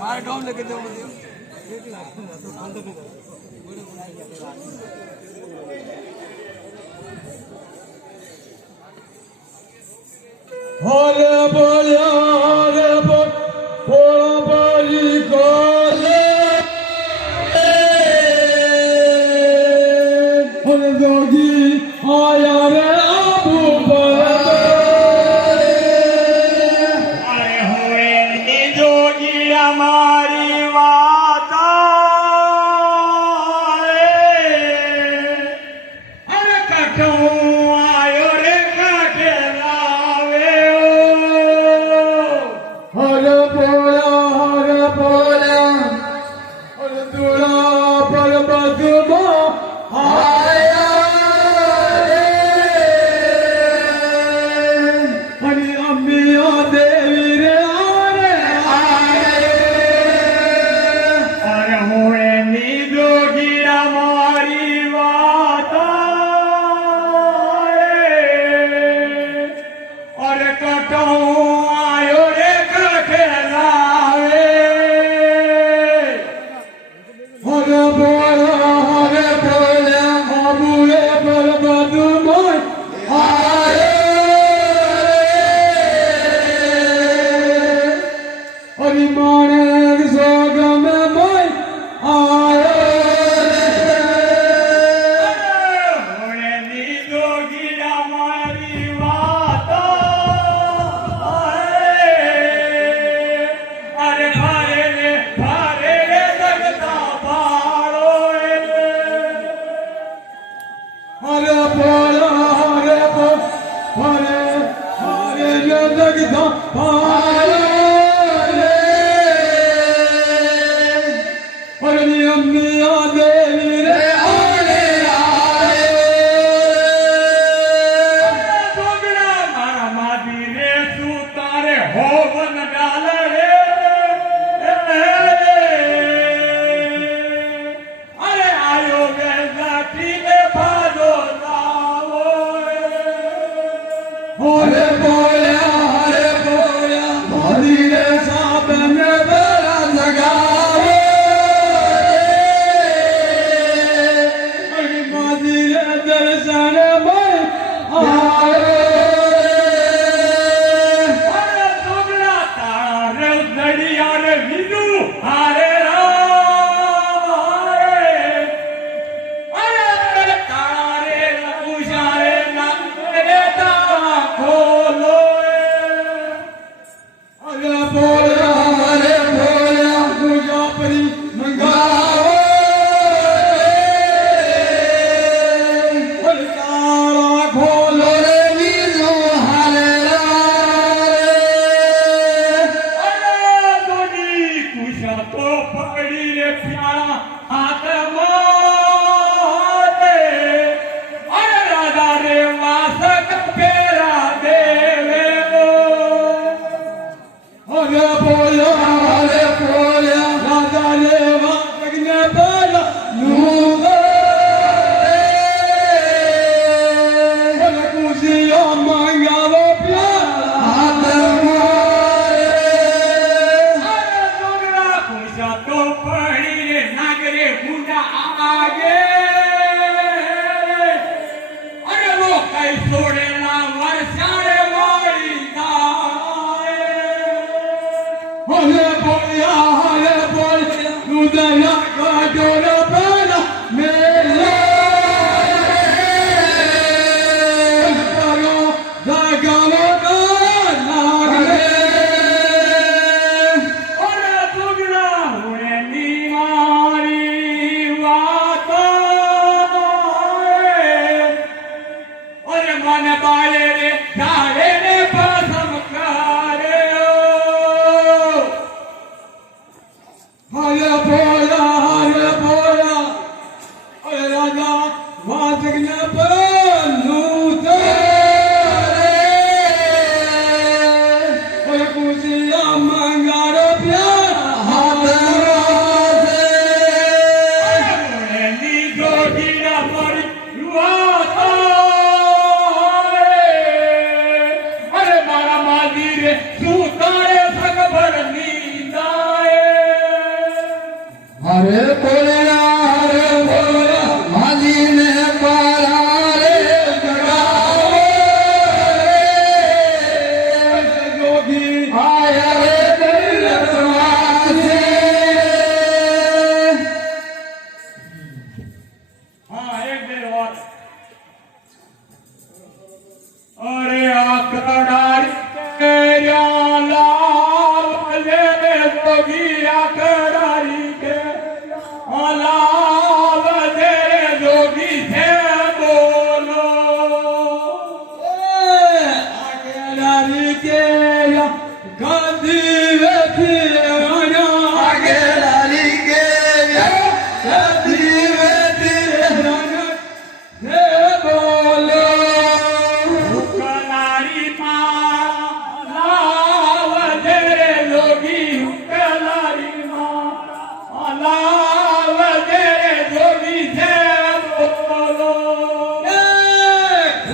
મારે ડોમ લગે જવું હરે બોલ્યા હરે બોલ પોળી કોલે હરે જોગી આયા રે આબુ અરે હોએ ની જોગી અમારી વાતા અરે કઠું આયો રે કાઠે હરે બોલ્યા હરે દુડા પર્વતમાં આયા રે હરે અંબિયા દેવી રે અરે હોએ ની જોગી અમારી વાતા અરે કઠું આયો રે કાઠે લાવે હરે બોલ્યા આબુએ પર્વતમાં આયા હરિ માણેક સોગમે મય હોએ ની જોગી અમારી વાતા અરે ભારે રે જગતા પાળો હરે બોલ્યા હરે જગતા હરે અંબિયા દેવી રે ડોગરા મારા માદી રે શું તારે હોવન ડાલ રે અરે આયો વે જાતી ને ભાજો લાવો હરે બોલ્યા મારી રે સાબ ને બેરા જગાવે હરી મારી રે દર્શન મય અરે ડોગરા તારે દરિયા રે લીધું હારે રામ અરે તારે ઉજારે ના રે તા ખોલો હરે બોલ્યા ગુજાપરી મંગાવો હરે તાળા ખોલો રે લીધો હારે અરે દોડી કુશા તો પકડી રે પ્યારા હાથમાં દે અરે રાધા રે વાસક પેરા દેવે હરે બોલ્યા રાજા રે વાગને પેલા નું હરે કુશિયા મંગાવો પ્યારા હાથમાં અરે ડોગરા કુશા તો પડી રે નાગરે ગુંડા આગે અરે લો કઈ છોડેલા વરસાડે વાળી ગાય હરે બોલ્યા રુદયા કાઢો રે પેલા મેલા કરો જાગાવો કાલા અરે ડોગરા હોએ ની મારી વાતો અરે મન બાળે રે ધારે રે પસમ કરે હરે બોલ્યા અરે રાજા વાસકને પરનું અરે કુશિયા મંગારો પ્યારા હાથમાં ની જોગીરા પડી કડારી કેર્યા લાલ રે જોગિયા કડારી કે લાલ રે જોગી છે બોલો આગેલારી કે ગાંધી વેઠી રાણા આગેલારી કે ગાંધી વેઠી રાણા હે બોલો કલારી માં લાવ રે જોગી કલારી માં લાવ રે જોગી છે બોલો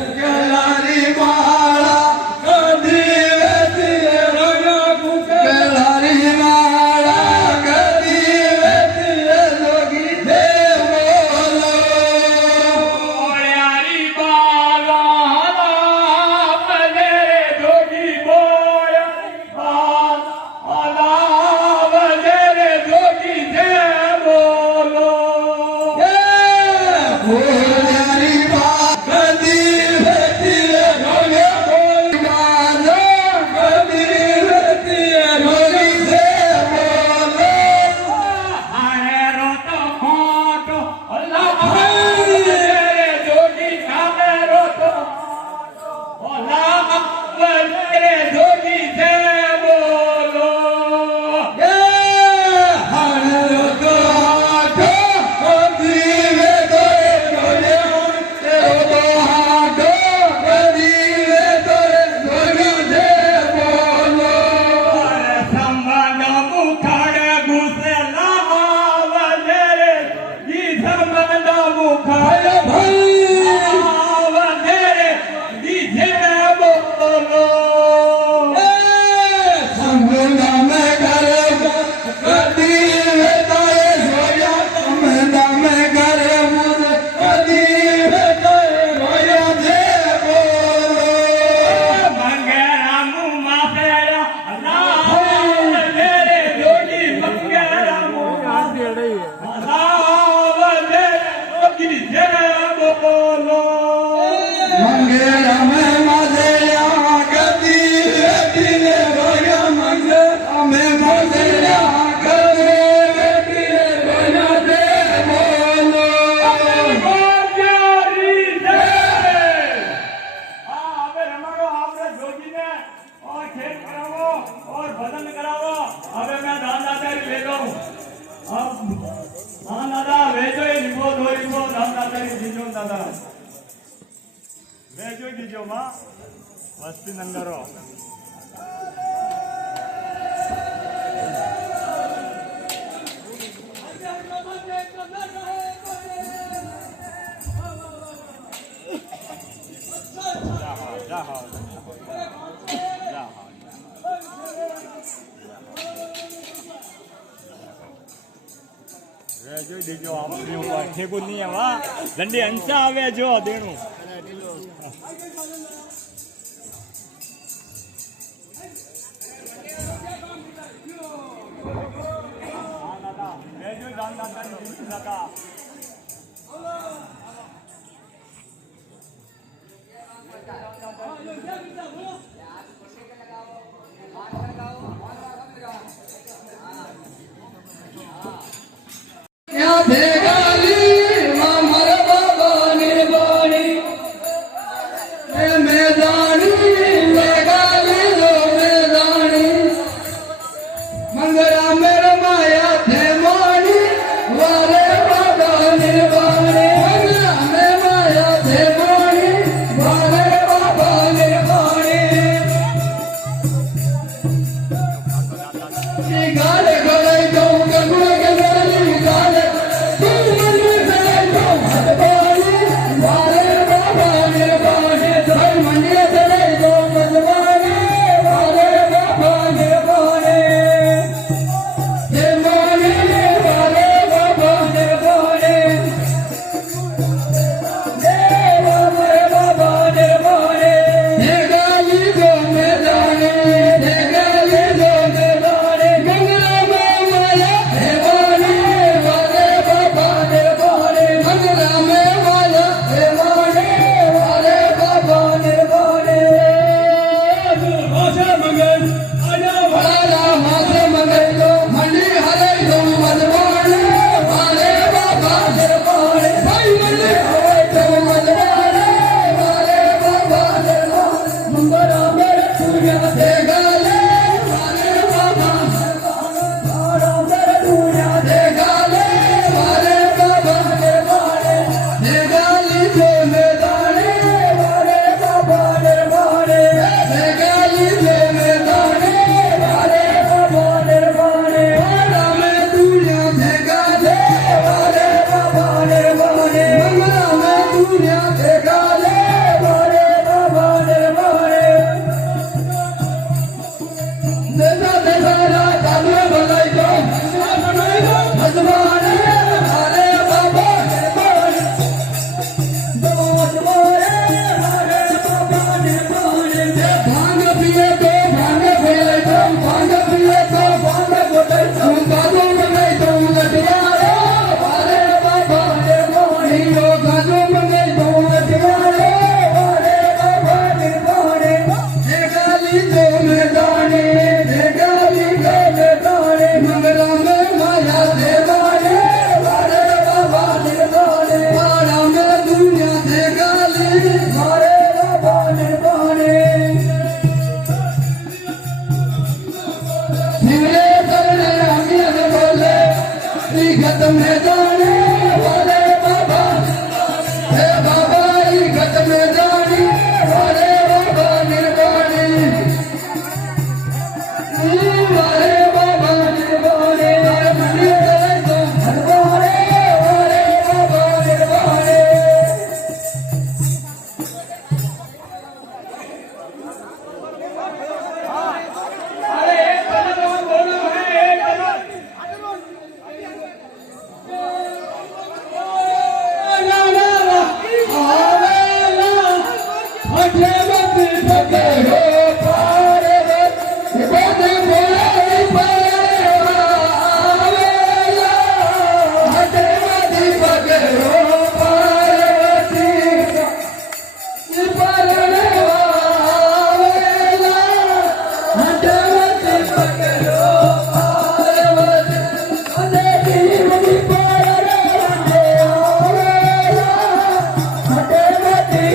આગેલારી માળા ગાંધી વેઠી રાણા આગેલારી માળા ગાંધી વેઠી જોગી હે બોલો ઓળ્યારી બાલા લાવ રે જોગી બોયા લાવ રે જોગી છે બોલો ફૂલરી બાગદી વેતી રોગે બોલ માનો ગદી વેતી રોગી છે બોલો આરે રોતો મોટો લાવ રે જોગી સામે રોતો લાવ રે જોગી છે બોલો એ હર તો આઠો ગદી વેતો રોગે એ તો આઠો ગદી વેતો રોગી છે બોલો સંબંધ મુખાડે ઘુસે લાવ રે ઈ સંબંધ મુખાડે ભાઈ લાવ રે ઈ છે બોલો સંગના મે ઘરે કદી વેતાએ સોયા સંગના મે ઘરે મુરે કદી વેતાએ રોયા છે બોલો મંગેરામુ માફેરા લાવ રે જોડી મંગેરામુ લાવ રે જોડી છે બોલો મંગેરા મે માજેયા કદી વેતીને રોયા મંગેરા મે માજેયા કદી વેતીને રોયા છે બોલો गोजारी दे अबे रमाड़ो आपने जोगी ने और खेल करावो और भजन करावो अबे मैं दादा तेरी ले लूं अब हां दादा वेजो ही निभो दोरी को दादा तेरी दीजो दादा वेजो दीजो मां वस्ती नंगरो જોઈ દેજો આપણી ઉપર ઠેકું નહીં આવા દંડી અંશા આવે જો દેણું હા દાદા વેજો દાન દાદા યા ભેગાલી માં મારા બાબા નિર્વાણી એ મેદાણી ભેગાલી લો મેદાણી મંગળા મેર માયા થે માણી વારે બાબા નિર્વાણી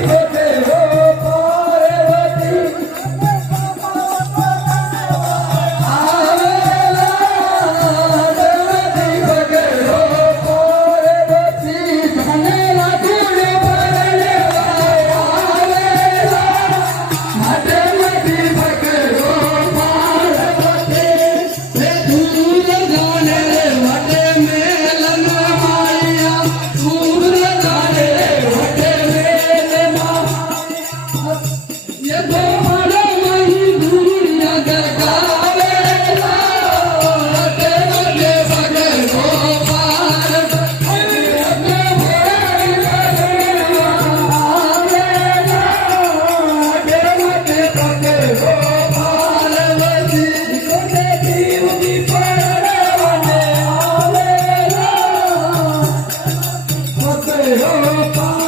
પકડો પાર્વતી Oh,